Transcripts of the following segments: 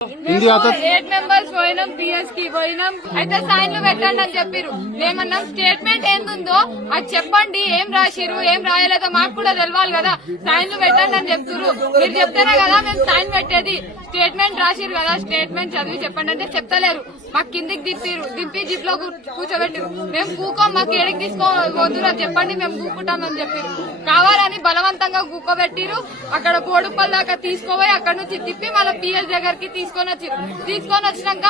Eight members పోయినాం పిఎస్కి పోయినాం అయితే సైన్లు పెట్టండి అని చెప్పిరు మేమన్నాం స్టేట్మెంట్ ఏందుందో అది చెప్పండి. ఏం రాసిరు ఏం రాయలేదో మాకు కూడా తెలవాలి కదా. సైన్లు పెట్టండి అని చెప్తురు మీరు చెప్తేనే కదా మేము సైన్ పెట్టేది. స్టేట్మెంట్ రాసిరు కదా స్టేట్మెంట్ చదివి చెప్పండి అంటే చెప్తలేరు. మాకు కిందికి దిప్పిరు దింపి జిప్లో కూర్చోబెట్టిరు మేము కూకోం మాకు ఏడికి తీసుకోవద్దురు చెప్పండి మేము కూకుంటామని చెప్పిరు కావాలని బలవంతంగా కూకోబెట్టిరు అక్కడ బోడుపల్ దాకా తీసుకోపోయి అక్కడ నుంచి తిప్పి మళ్ళీ పిఎస్ దగ్గరికి తీసుకొని వచ్చిరు తీసుకొని వచ్చినాక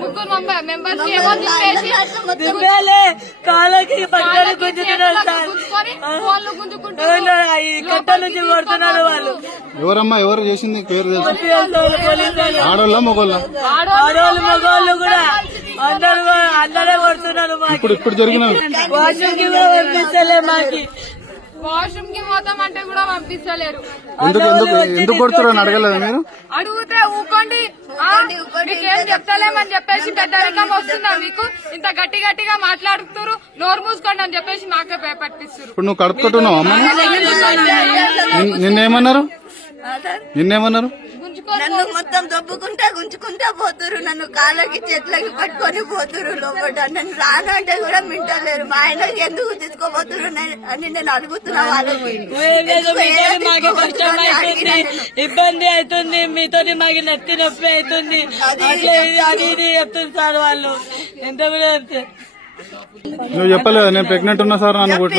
ముగ్గురు మెంబర్స్ ఏమో తిప్పేసి కాళ్ళకి నుంచి వాళ్ళు? ఎవరమ్మా ఎవరు చేసింది? పేరు తెలుసు. ఆడోళ్ళ మొగోళ్ళ మగవాళ్ళు కూడా అందరూ అందరే కొడుతున్నారు మాకు. ఇప్పుడు ఇప్పుడు జరిగిన కి కూడా పంపిస్తలే మాకి. వాష్రూమ్కి పోతాం అంటే కూడా పంపిస్తలేరు. ఎందుకు ఎందుకు ఎందుకు కొడుతున్నారు అడగలేదా మీరు? అడిగితే ఊకోండి. మీకేం చెప్తలేమని చెప్పేసి పెద్దరికం వస్తుందా మీకు? ఇంత గట్టి గట్టిగా మాట్లాడుతున్నారు. నోరు మూసుకోండి అని చెప్పేసి మాకే పట్టిస్తారు ఇప్పుడు నువ్వు కడుపుకుంటున్నావు అమ్మ? నిన్- నిన్నేమన్నారు? నిన్నేమన్నారు? నన్ను మొత్తం దొబ్బుకుంటా గుంజుకుంటా పోతురు నన్ను కాళ్ళకి చేతులకి పట్టుకొని పోతురు లోపల నన్ను రానంటే కూడా మింటలేరు. మా ఆయనకి ఎందుకు తీసుకోపోతురు అని నేను అడుగుతున్నా వాళ్ళకి. ఇబ్బంది అవుతుంది మీతో మాకు నెత్తి నొప్పి అవుతుంది అది ఇది చెప్తుంది సార్ వాళ్ళు. ఎంత కూడా చెప్తే నువ్వు చెప్పలేదా? నేను ప్రెగ్నెంట్ ఉన్నా సార్ నన్ను కొట్టు